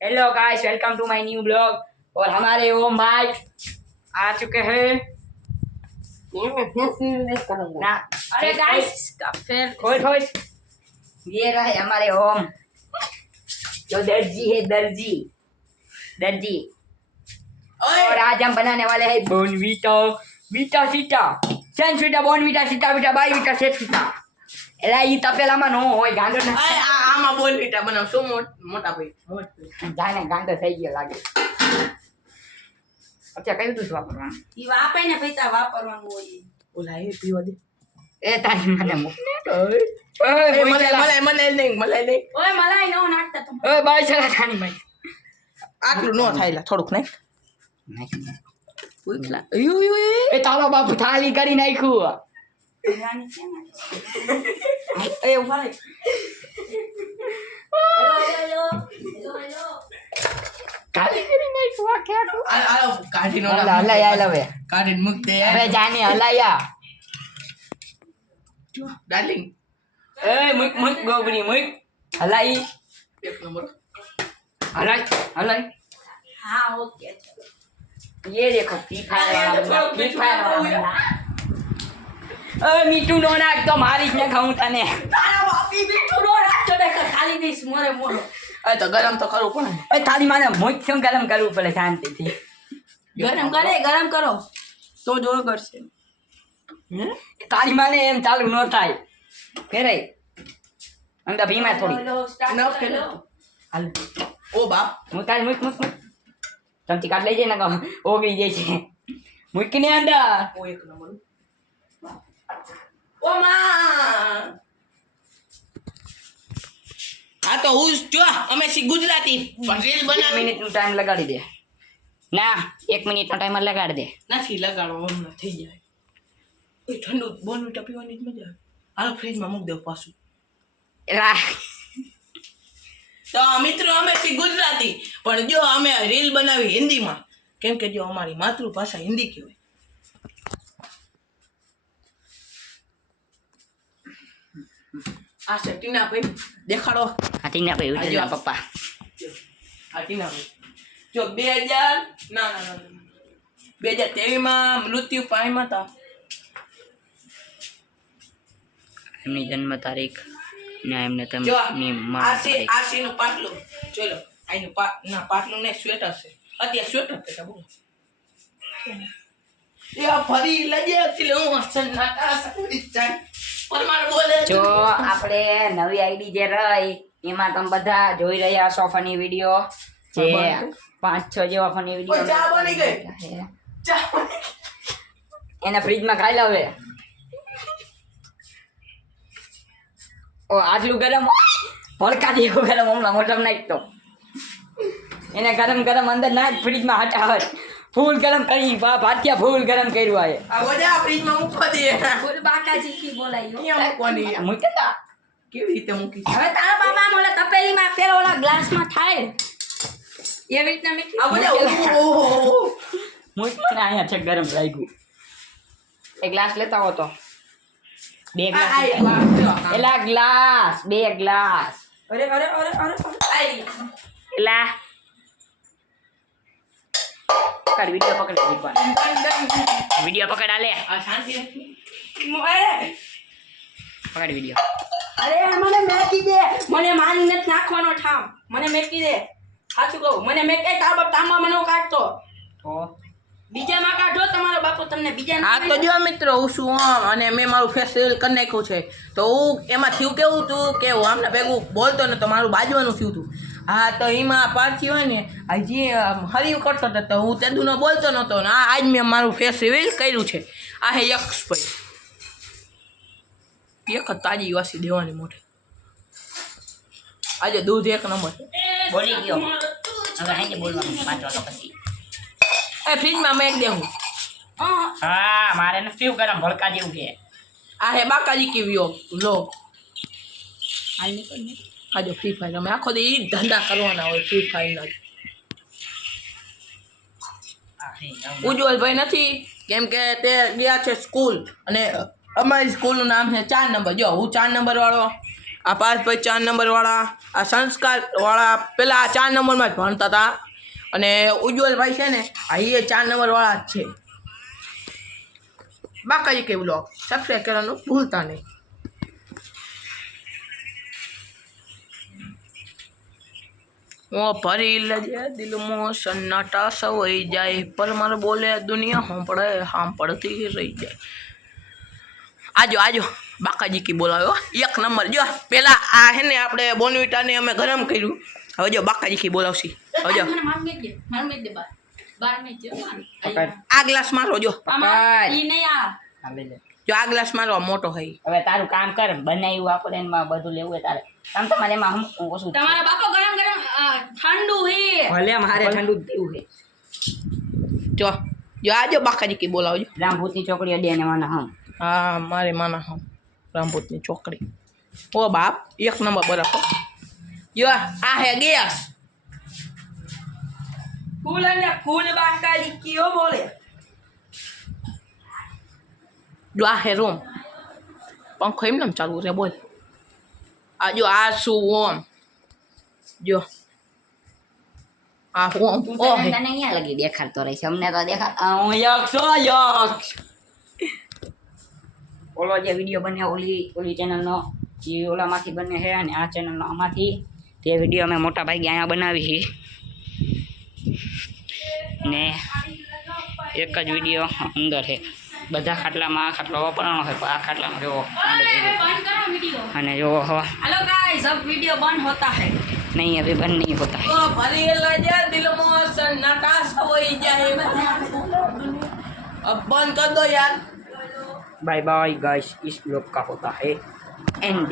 Hello guys, welcome to my new blog. और हमारे ओम भाई आ चुके हैं। ये मैं फिर सील नहीं करूंगा। ना अरे गाइस का फिर खोल खोल। ये रहे हमारे ओम, जो दर्जी है, दर्जी दर्जी। और आज हम बनाने वाले हैं बोनवीटा वीटा सीटा सेंसवीटा बोनवीटा सीटा वीटा बाई वीटा सेटवीटा। एला ઈ તપેલામાં નો હોય, ગાંડો ના આમાં બોનવીટા બનાવશું મોટા ભાઈ જાને ગાંડો થઈ ગયો લાગે. અચ્છા, કયું દૂધ વાપરવાનું? ઈ વાપે ને પૈસા વાપરવાનું હોય. ઓલા એ પીવા દે. એ તારી મને મૂકને. એ મને નહીં. ઓય મલાઈ નો નાખતા તમે. ઓય બાઈ ચલા થાની ભાઈ. આટલું નો થાયલા થોડુંક નહીં. ઉઈકલા એ તારો બાપુ થાળી કરી નાખ્યું. રાની છે ને. એ ઉભા રહે. હેલો. ખાલી કરી નાખ્યું આ ખેડું. આ કાઢી નો હલાય હવે. કાઢીને મૂક દે હવે જાને હલાયા. ડાર્લિંગ એ મુક ગોબરી મુક. હલાઈ. એક નંબર. હલાય. હા ઓકે. ये देखो फ्री फायर मीठू नो नाख तो मारी ने खाऊं तने. તારા બાપી બેઠું નો રાખતો ને ખાલી દઈશ મોરે મોરો. આ તો ગરમ તો કરવું પડે. ઓય થાળી માને મોજ કેમ ગરમ કરવું પડે શાંતિથી. ગરમ કરો તો જોર કરશે. થાળી માને એમ ચાલુ ન થાય. ફેરાય અંદર ભીમા થોડી. હેલો સ્ટાર્ટ કરો. હાલ ઓ બાપ હું તારી મુક ચમચી કાઢ લઈ જાય ને ઓગળી જાય છે. મૂકીને અંદર. ઓ એક નંબર. ઓ માં આ તો હું જો અમે સી ગુજરાતી પણ રીલ 1 બનાવી મિનિટનો ટાઈમ લગાડી દે. ના 1 મિનિટનો ટાઈમર લગાડી દે. નથી લગાડવો હમણાં થઈ જાય. એ ઠંડુ બોનવીટા પીવાની જ મજા આવે. હાલો ફ્રીજમાં મૂક દેવ પાછું. એલા તો મિત્રો અમે સી ગુજરાતી પણ જો અમે રીલ બનાવી હિન્દીમાં કેમ કે જો અમારી માતૃભાષા હિન્દી કહેવાય. આ છે ટીના ભાઈ દેખાડો. હાથી ના ભાઈ આજો. ઉઠેલા પપ્પા. આ ટીના ભાઈ જો 2000 ના 2023 માં મૃત્યુ પામ્યા હતા. એમની જન્મ તારીખ ને એમને જો તેમની આ છે નું પાટલું જોઈ લો. આનું પાટલું ને સ્વેટર છે. અત્યારે સ્વેટર પહેરતા બોલો યા ફરી લજે એટલે હું સન્નાટા સકડી જાય પરમાર બોલે. જો આપણે નવી આઈડી જે રહી એમાં તમે બધા જોઈ રહ્યા છો ફની વિડીયો, જે 5-6 જેવા ફની ઓય ચા બની ગઈ. વિડીયો ચા બની ગઈ. એને ફ્રીજમાં ખાઈ લાવે. ઓ આટલું ગરમ ભડકા જેવું ગરમ હમણાં મોઢમ નાખતો. એને ગરમ અંદર નાખ ફ્રીજમાં હટાવટ ફૂલ ગરમ કરી ભાટિયા ફૂલ ગરમ કર્યું આ. આ વજા ફ્રીજમાં મૂકવા દે. ફૂલ બાકાજી કી બોલાયો. અહીંયા મૂકવાની. મૂકતા કેવી રીતે મૂકી? હવે તારા બાબા મોલે તપેલીમાં પેલો ઓલા ગ્લાસમાં થાય એવી રીતના મીઠી. આ વજા ઓહો મૂકને અહીંયા છે ગરમ લાગ્યું. એક ગ્લાસ લેતા હો તો 2 ગ્લાસ આ એલા ગ્લાસ 2 ગ્લાસ અરે આઈ એલા પકડ વિડિયો પકડ વિડિયો પકડ આલે આ શાંતિ પકડ વિડિયો. અરે મને મેકી દે. મને માન નથી નાખવાનો ઠામ. મને મેકી દે. સાચું કહું મને મેકે તાંબા મને કાઢતો. તો બીજામાં કાઢો તમારો બાપુ તમને બીજા આ તો જો મિત્રો હું છું અને મેં મારું ફેસ રિવીલ કરી નાખ્યું છે. તો હું એમાં થયું કેવું હતું કે હું આમને ભેગું બોલતો ને તો મારું બાજવાનું થયું હતું. હા તો એમાં પારથી હોય ને હજી હરિયું કરતો હતો તો હું તેદુનો બોલતો નહોતો ને આજ મેં મારું ફેસ રિવીલ કર્યું છે. આ હે યક્ષભાઈ એક જ તાજી વાસી દેવાની મોઢે. આજે દૂધ એક નંબર. બોલી ગયો. હવે હાંજે બોલવાનું 5 વાગ્યા પછી. એ ફ્રીજમાં મેં એક દેવું. હા મારે નથી ગરમ ભડકા જેવું છે. આ હે બાકાજી કેવીઓ લો. હાલ નીકળ ને. આજે ફ્રી ફાયર અમે આખો દી ઈ ધંધા કરવાના હોય ફ્રી ફાયરના. ઉજ્જવલભાઈ નથી કેમ કે તે ગયા છે સ્કૂલ અને અમારી સ્કૂલનું નામ છે 4 નંબર. જો હું 4 નંબર વાળો આ પાર્થભાઈ 4 નંબરવાળા, આ સંસ્કારવાળા પેલા આ 4 નંબરમાં જ ભણતા હતા. અને ઉજ્જવલભાઈ છે ને આ એ 4 નંબરવાળા જ છે. બાકાજી કે બ્લોગ સબસ્ક્રાઈબ કરવાનું ભૂલતા નહીં. ઓ ભરી લજે દિલમાં સન્નાટા સવાઈ જાય, પરમાર બોલે દુનિયા સાંભળતી રહી જાય. આજો બાકાજી કી બોલાવ્યો 1 નંબર. જો પેલા આ હે ને આપણે બોનવીટાને અમે ગરમ કર્યું. હવે જો બાકાજી કી બોલાવશી. હવે જો મને માર મેક દે બાર મેક જો પકડ. આ ગ્લાસ મારો. જો આમાં ઈ નહીં આ હા, લે લે. જો આ ગ્લાસ મારો મોટો હઈ. હવે તારું કામ કર, બનાવ્યું આપણે એમાં બધું લેવું હોય તારે. કામ તમારે એમાં અમુક ઓછું જ છે. તમારા બાપો ગરમ ઠંડુ હે ભલે મારે ઠંડુ જ પીવું છે. જો આજો બાકાજી કી બોલાવજો. રામભૂતની ચોકડી અડે અને વાના હમ. હા મારે માના હા રામભૂતની ચોકડી. ઓ બાપ 1 નંબર બરાબર. જો આ હે ગેસ. ફૂલ અને ફૂલ બાકાજી કયો બોલે. જો આ હે રૂમ. પંખો એમને એમ ચાલુ રે બોલ. આ જો આ શું ઓમ. જો આ ઓમ. તું ઓ તને હે તને અહીંયા લગી દેખાડતો રહીશ, અમને તો હું યક્ષ. ઓલો જે વિડીયો બને ઓલી ચેનલનો એ ઓલામાંથી બને છે અને આ ચેનલનો આમાંથી. તે વિડીયો અમે મોટા ભાઈ અહીંયા બનાવી છે ને એક જ વિડીયો અંદર છે. બધા ખાટલામાં આ ખાટલો વાપરવાનો હોય, પણ આ ખાટલામાં જોવો बंद करो वीडियो. અને જોવો હો हेलो गाइस, अब वीडियो बंद होता है. નહીં અભી બંધ નહીં હોતા. ઓ ભરી લજે દિલમાં સન્નાટા સવાઈ જાય. अब बंद कर दो यार. बाय बाय गाइस, इस ब्लॉग का होता है एंड.